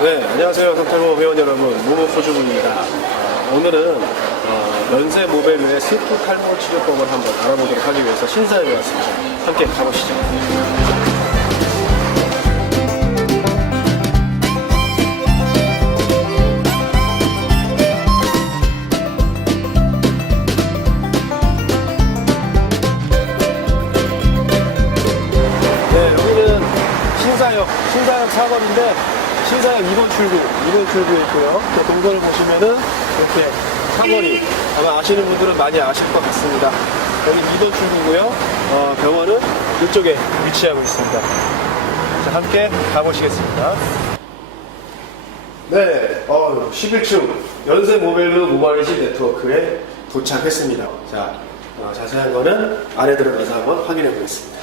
네, 안녕하세요. 성탈모 회원 여러분, 무무포주부입니다. 오늘은 연세 모벨류의 스프 탈모 치료법을 한번 알아보도록 하기 위해서 신사에 왔습니다. 함께 가보시죠. 네, 여기는 신사역 사거리인데 신사역 2번 출구에 있고요. 또 동선을 보시면은 이렇게 사거리, 아마 아시는 분들은 많이 아실 것 같습니다. 여기 2번 출구고요. 병원은 이쪽에 위치하고 있습니다. 자, 함께 가보시겠습니다. 네, 11층 연세 모벨루 모바리지 네트워크에 도착했습니다. 자, 자세한 거는 안에 들어가서 한번 확인해 보겠습니다.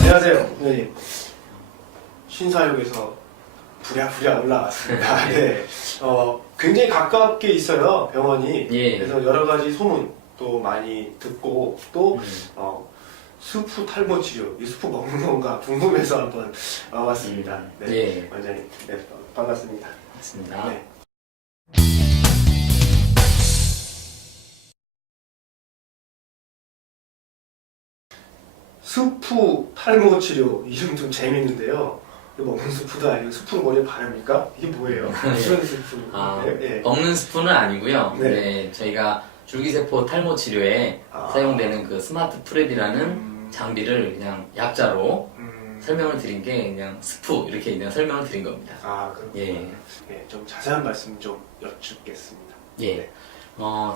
안녕하세요. 네. 신사역에서 부랴부랴 올라왔습니다. 네. 굉장히 가깝게 있어요, 병원이. 예. 그래서 여러 가지 소문도 많이 듣고 또 수프 탈모 치료, 이 수프 먹는 건가 궁금해서 한번 와봤습니다. 네. 예. 완전히 네, 반갑습니다. 맞습니다. 네. 수프 탈모 치료 이름 좀 재밌는데요. 이거 먹는 수프도 아니고 수프를 머리에 바릅니까? 이게 뭐예요? 무슨 수프? 네. 먹는 스푼은 아니고요. 네. 네, 저희가 줄기세포 탈모 치료에 사용되는 그 스마트 프랩이라는 장비를 그냥 약자로 설명을 드린 게 그냥 스프 이렇게 그냥 설명을 드린 겁니다. 그렇군요. 예. 네, 좀 자세한 말씀 좀 여쭙겠습니다. 예. 네.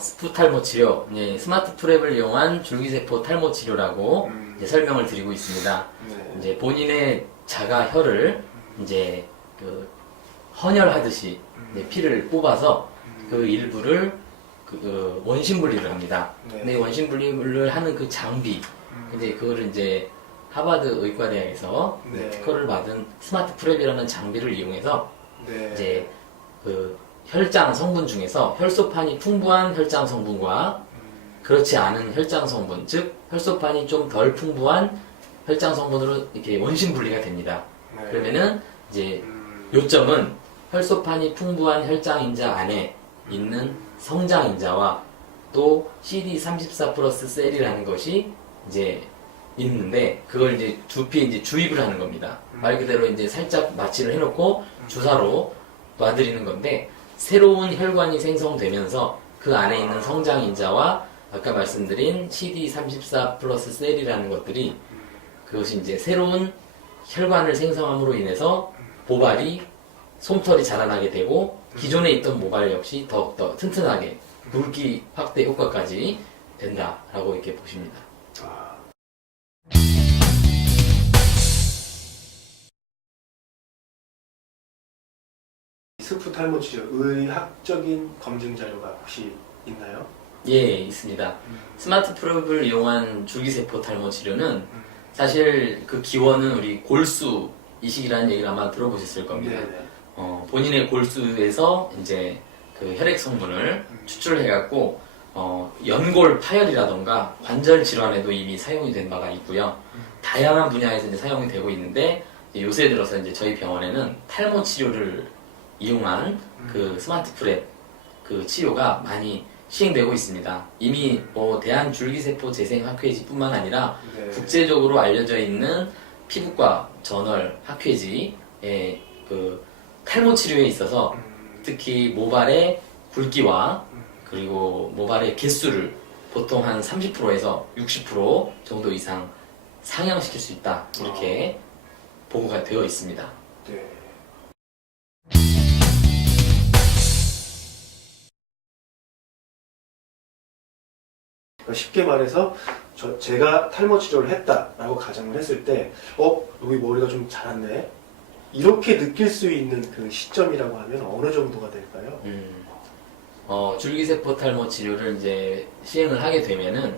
스프 탈모 치료, 스마트 프랩을 이용한 줄기세포 탈모 치료라고 이제 설명을 드리고 있습니다. 네. 이제 본인의 자가 혈을 이제 그 헌혈하듯이 이제 피를 뽑아서 그 일부를 그 원심 분리를 합니다. 네. 근데 원심 분리를 하는 그 장비, 이제 그거를 이제 하버드 의과대학에서 네. 특허를 받은 스마트 프랩이라는 장비를 이용해서 네. 이제 그 혈장 성분 중에서 혈소판이 풍부한 혈장 성분과 그렇지 않은 혈장 성분, 즉 혈소판이 좀 덜 풍부한 혈장 성분으로 이렇게 원심 분리가 됩니다. 네. 그러면은 이제 요점은 혈소판이 풍부한 혈장인자 안에 있는 성장인자와 또 CD34 플러스 셀이라는 것이 이제 있는데 그걸 이제 두피에 이제 주입을 하는 겁니다. 말 그대로 이제 살짝 마취를 해놓고 주사로 놔드리는 건데 새로운 혈관이 생성되면서 그 안에 있는 성장인자와 아까 말씀드린 CD34 플러스 셀이라는 것들이 그것이 이제 새로운 혈관을 생성함으로 인해서 모발이 솜털이 자라나게 되고 기존에 있던 모발 역시 더욱더 튼튼하게 굵기 확대 효과까지 된다라고 이렇게 보십니다. 스프 탈모 치료 의학적인 검증 자료가 혹시 있나요? 예, 있습니다. 스마트 프랩을 이용한 줄기세포 탈모 치료는 사실 그 기원은 우리 골수 이식이라는 얘기를 아마 들어보셨을 겁니다. 네네. 본인의 골수에서 이제 그 혈액 성분을 추출해갖고 연골 파열이라던가 관절 질환에도 이미 사용이 된 바가 있고요. 다양한 분야에서 이제 사용이 되고 있는데 이제 요새 들어서 이제 저희 병원에는 탈모 치료를 이용한 그 스마트 프랩 그 치료가 많이 시행되고 있습니다. 이미 대한줄기세포 재생학회지뿐만 아니라 네. 국제적으로 알려져 있는 피부과 저널 학회지의 그 탈모 치료에 있어서 특히 모발의 굵기와 그리고 모발의 개수를 보통 한 30%에서 60% 정도 이상 상향시킬 수 있다 이렇게 보고가 되어 있습니다. 네. 그러니까 쉽게 말해서 제가 탈모 치료를 했다라고 가정을 했을 때 여기 머리가 좀 자랐네 이렇게 느낄 수 있는 그 시점이라고 하면 어느 정도가 될까요? 줄기세포 탈모 치료를 이제 시행을 하게 되면은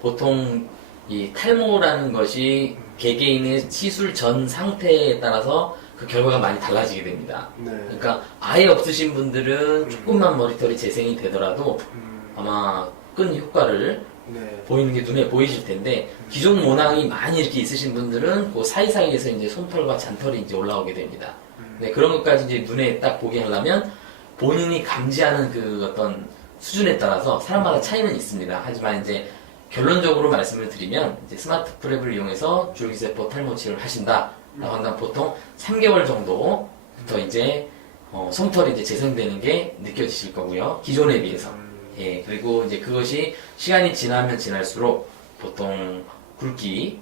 보통 이 탈모라는 것이 개개인의 시술 전 상태에 따라서 그 결과가 많이 달라지게 됩니다. 네. 그러니까 아예 없으신 분들은 조금만 머리털이 재생이 되더라도 아마 끈 효과를 네. 보이는 게 눈에 보이실 텐데 기존 모낭이 많이 이렇게 있으신 분들은 그 사이사이에서 이제 솜털과 잔털이 이제 올라오게 됩니다. 네, 그런 것까지 이제 눈에 딱 보게 하려면 본인이 감지하는 그 어떤 수준에 따라서 사람마다 차이는 있습니다. 하지만 이제 결론적으로 말씀을 드리면 이제 스마트 프랩을 이용해서 줄기세포 탈모 치료를 하신다라고 한다면 보통 3개월 정도부터 이제 솜털이 이제 재생되는 게 느껴지실 거고요. 기존에 비해서. 예, 그리고 이제 그것이 시간이 지나면 지날수록 보통 굵기,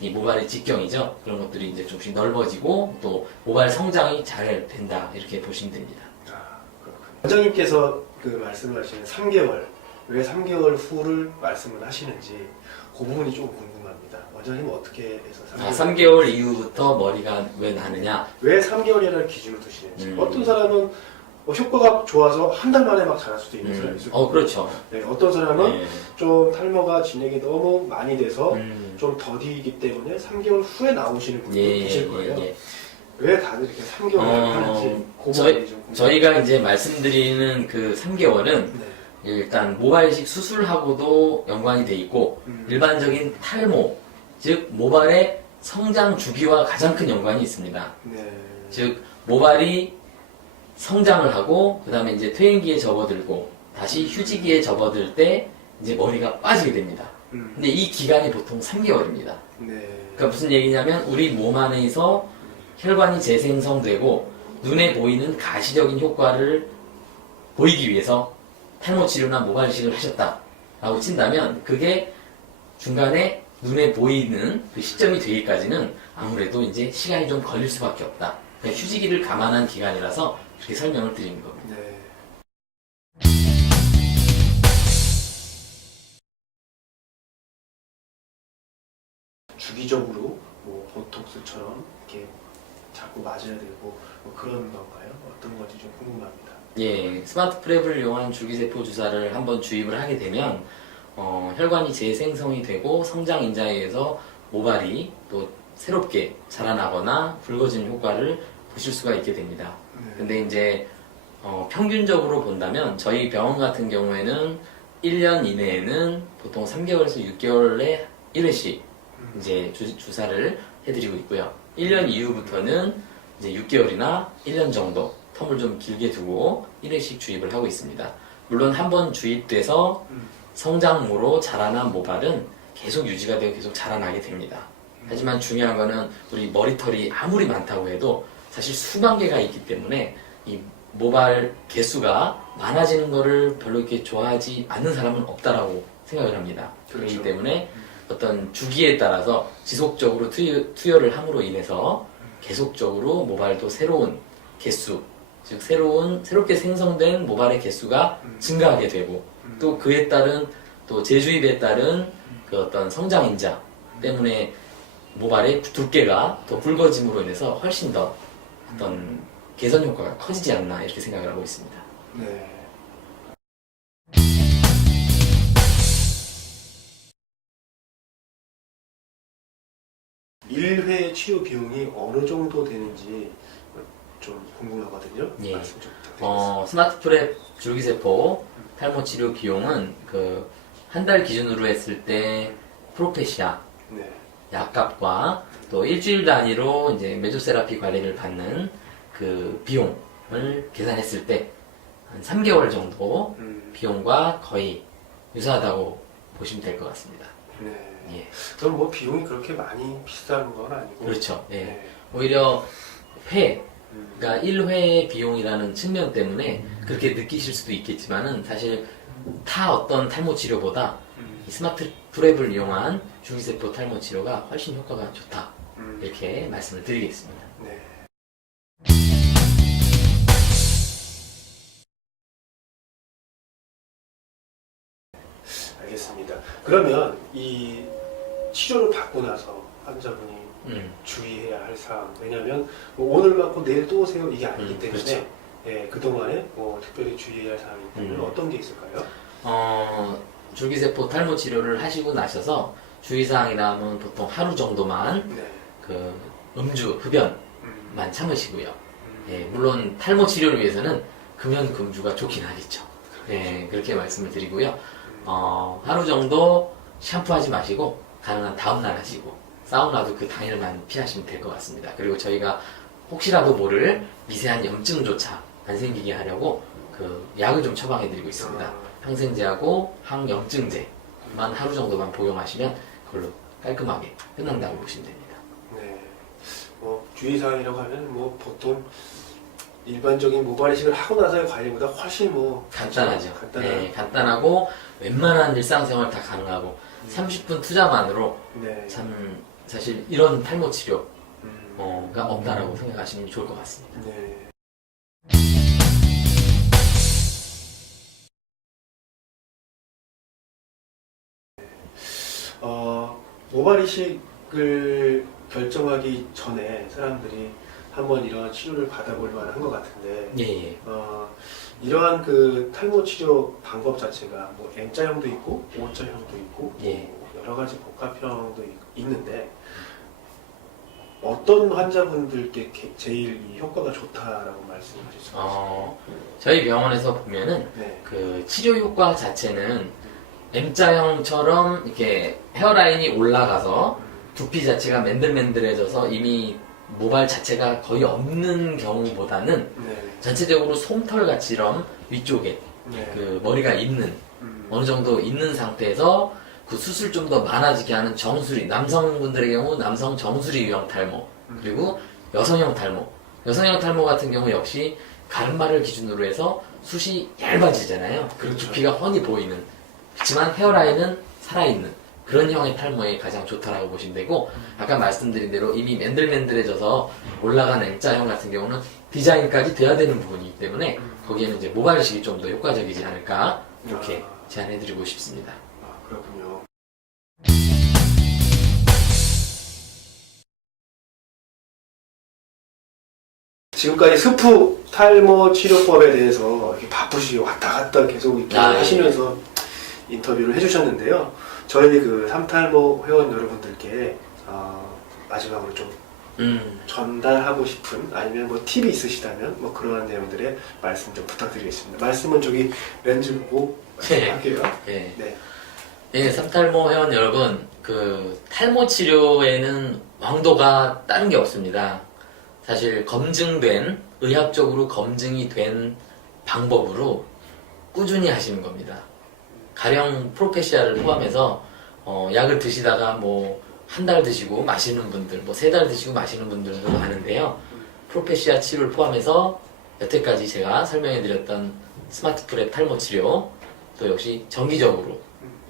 이 모발의 직경이죠. 그런 것들이 이제 조금씩 넓어지고 또 모발 성장이 잘 된다. 이렇게 보시면 됩니다. 그렇군요. 원장님께서 그 말씀을 하시는 3개월, 왜 3개월 후를 말씀을 하시는지 그 부분이 좀 궁금합니다. 원장님은 어떻게 해서 3개월 이후부터 머리가 왜 나느냐? 왜 3개월이라는 기준을 두시는지. 어떤 사람은 효과가 좋아서 한 달 만에 막 자랄 수도 있는 사람이 있을 거고. 그렇죠. 네, 어떤 사람은 네. 좀 탈모가 진행이 너무 많이 돼서 좀 더디기 때문에 3개월 후에 나오시는 분도 계실 거예요. 왜 다들 이렇게 3개월을 하는지 그 부분이 좀 궁금해요. 저희가 이제 말씀드리는 그 3개월은 네. 일단 모발이식 수술하고도 연관이 돼 있고 일반적인 탈모, 즉 모발의 성장 주기와 가장 큰 연관이 있습니다. 네. 즉 모발이 성장을 하고 그 다음에 이제 퇴행기에 접어들고 다시 휴지기에 접어들 때 이제 머리가 빠지게 됩니다. 근데 이 기간이 보통 3개월입니다. 네. 그러니까 무슨 얘기냐면 우리 몸 안에서 혈관이 재생성되고 눈에 보이는 가시적인 효과를 보이기 위해서 탈모 치료나 모발 이식을 하셨다라고 친다면 그게 중간에 눈에 보이는 그 시점이 되기까지는 아무래도 이제 시간이 좀 걸릴 수밖에 없다. 그냥 휴지기를 감안한 기간이라서 그렇게 설명을 드리는 겁니다. 네. 주기적으로 뭐 보톡스처럼 이렇게 자꾸 맞아야 되고 뭐 그런 건가요? 어떤 건지 좀 궁금합니다. 예, 스마트 프랩을 이용한 줄기세포 주사를 한번 주입을 하게 되면 혈관이 재생성이 되고 성장 인자에 의해서 모발이 또 새롭게 자라나거나 굵어지는 효과를 보실 수가 있게 됩니다. 근데 이제 평균적으로 본다면 저희 병원 같은 경우에는 1년 이내에는 보통 3개월에서 6개월에 1회씩 이제 주사를 해드리고 있고요. 1년 이후부터는 이제 6개월이나 1년 정도 텀을 좀 길게 두고 1회씩 주입을 하고 있습니다. 물론 한번 주입돼서 성장으로 자라난 모발은 계속 유지가 되고 계속 자라나게 됩니다. 하지만 중요한 거는 우리 머리털이 아무리 많다고 해도 사실 수만 개가 있기 때문에 이 모발 개수가 많아지는 거를 별로 이렇게 좋아하지 않는 사람은 없다라고 생각을 합니다. 그렇죠. 그렇기 때문에 어떤 주기에 따라서 지속적으로 투여를 함으로 인해서 계속적으로 모발도 새로운 개수, 즉 새롭게 생성된 모발의 개수가 증가하게 되고 또 그에 따른 또 재주입에 따른 그 어떤 성장 인자 때문에 모발의 두께가 더 굵어짐으로 인해서 훨씬 더 어떤 개선 효과가 커지지 않나 이렇게 생각을 하고 있습니다. 네. 일회 치료 비용이 어느 정도 되는지 좀 궁금하거든요. 예. 말씀 좀 부탁드리겠습니다. 스마트 프랩 줄기세포 탈모 치료 비용은 그 한 달 기준으로 했을 때 프로페시아 네. 약값과 또 일주일 단위로 이제 메조세라피 관리를 받는 그 비용을 계산했을 때 한 3개월 정도 비용과 거의 유사하다고 보시면 될 것 같습니다. 네. 예. 그럼 뭐 비용이 그렇게 많이 비싼 건 아니고. 그렇죠. 예. 네. 오히려 그러니까 1회 비용이라는 측면 때문에 그렇게 느끼실 수도 있겠지만은 사실 타 어떤 탈모 치료보다 이 스마트 프랩을 이용한 줄기세포 탈모 치료가 훨씬 효과가 좋다. 이렇게 말씀을 드리겠습니다. 네. 알겠습니다. 그러면 이 치료를 받고 나서 환자분이 주의해야 할 사항, 왜냐하면 뭐 오늘 받고 내일 또 오세요 이게 아니기 때문에 그렇죠. 예, 그동안에 뭐 특별히 주의해야 할 사항이 있다면 어떤 게 있을까요? 줄기세포 탈모 치료를 하시고 나셔서 주의사항이라면 보통 하루 정도만 네. 그 음주, 흡연만 참으시고요. 예, 물론 탈모 치료를 위해서는 금연, 금주가 좋긴 하겠죠. 예, 그렇게 말씀을 드리고요. 하루 정도 샴푸하지 마시고 가능한 다음날 하시고 사우나도 그 당일만 피하시면 될 것 같습니다. 그리고 저희가 혹시라도 모를 미세한 염증조차 안 생기게 하려고 그 약을 좀 처방해드리고 있습니다. 항생제하고 항염증제만 하루 정도만 복용하시면 그걸로 깔끔하게 끝난다고 보시면 됩니다. 네. 뭐 주의사항이라고 하면 뭐 보통 일반적인 모발 이식을 하고 나서의 관리보다 훨씬 뭐 간단하죠. 간단한. 네, 간단하고 웬만한 일상생활 다 가능하고 30분 투자만으로 네. 참 사실 이런 탈모 치료가 음. 없다라고 생각하시면 좋을 것 같습니다. 네. 모발 이식을 결정하기 전에 사람들이 한번 이런 치료를 받아볼 만한 것 같은데, 예, 예. 이러한 그 탈모 치료 방법 자체가 뭐 M자형도 있고 O자형도 있고 예. 뭐 여러 가지 복합형도 있는데 어떤 환자분들께 제일 이 효과가 좋다라고 말씀하실 수 있어요? 저희 병원에서 보면은 네. 그 치료 효과 자체는 M자형처럼 이렇게 헤어라인이 올라가서 두피 자체가 맨들맨들해져서 이미 모발 자체가 거의 없는 경우보다는 네. 전체적으로 솜털같이럼 위쪽에 네. 그 머리가 있는 음. 어느 정도 있는 상태에서 그 수술 좀 더 많아지게 하는 정수리, 남성분들의 경우 남성 정수리형 탈모, 그리고 여성형 탈모. 여성형 탈모 같은 경우 역시 가르마를 기준으로 해서 숱이 얇아지잖아요. 그리고 그렇죠. 두피가 훤히 보이는. 그렇지만 헤어라인은 살아있는 그런 형의 탈모에 가장 좋다라고 보시면 되고, 아까 말씀드린 대로 이미 맨들맨들해져서 올라간 M자형 같은 경우는 디자인까지 돼야 되는 부분이기 때문에 거기에는 이제 모발이식이 좀 더 효과적이지 않을까 이렇게 제안해드리고 싶습니다. 그렇군요. 지금까지 스프 탈모 치료법에 대해서 이렇게 바쁘시게 왔다 갔다 계속 이렇게 하시면서 인터뷰를 해주셨는데요. 저희 그 삼탈모 회원 여러분들께 마지막으로 좀 전달하고 싶은 아니면 뭐 팁이 있으시다면 뭐 그러한 내용들의 말씀 좀 부탁드리겠습니다. 말씀은 저기 렌즈 보고 말씀할게요. 네. 네. 예, 삼탈모 회원 여러분, 그 탈모 치료에는 왕도가 다른 게 없습니다. 사실 검증된, 의학적으로 검증이 된 방법으로 꾸준히 하시는 겁니다. 가령 프로페시아를 포함해서 약을 드시다가 뭐 한 달 드시고 마시는 분들, 뭐 3달 드시고 마시는 분들도 많은데요. 프로페시아 치료를 포함해서 여태까지 제가 설명해드렸던 스마트 프랩 탈모 치료, 또 역시 정기적으로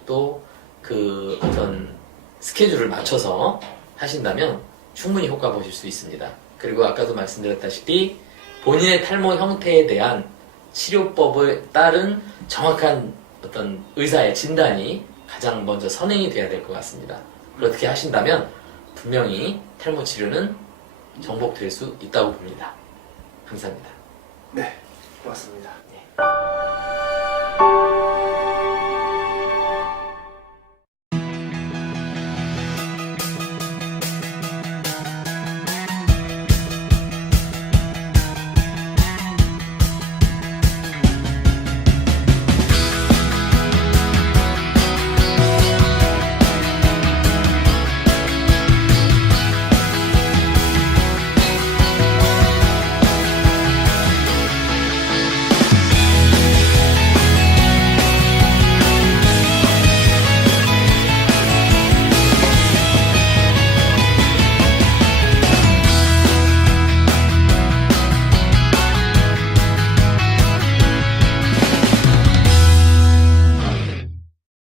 또 그 어떤 스케줄을 맞춰서 하신다면 충분히 효과 보실 수 있습니다. 그리고 아까도 말씀드렸다시피 본인의 탈모 형태에 대한 치료법에 따른 정확한 어떤 의사의 진단이 가장 먼저 선행이 돼야 될 것 같습니다. 그렇게 하신다면 분명히 탈모 치료는 정복될 수 있다고 봅니다. 감사합니다. 네, 고맙습니다.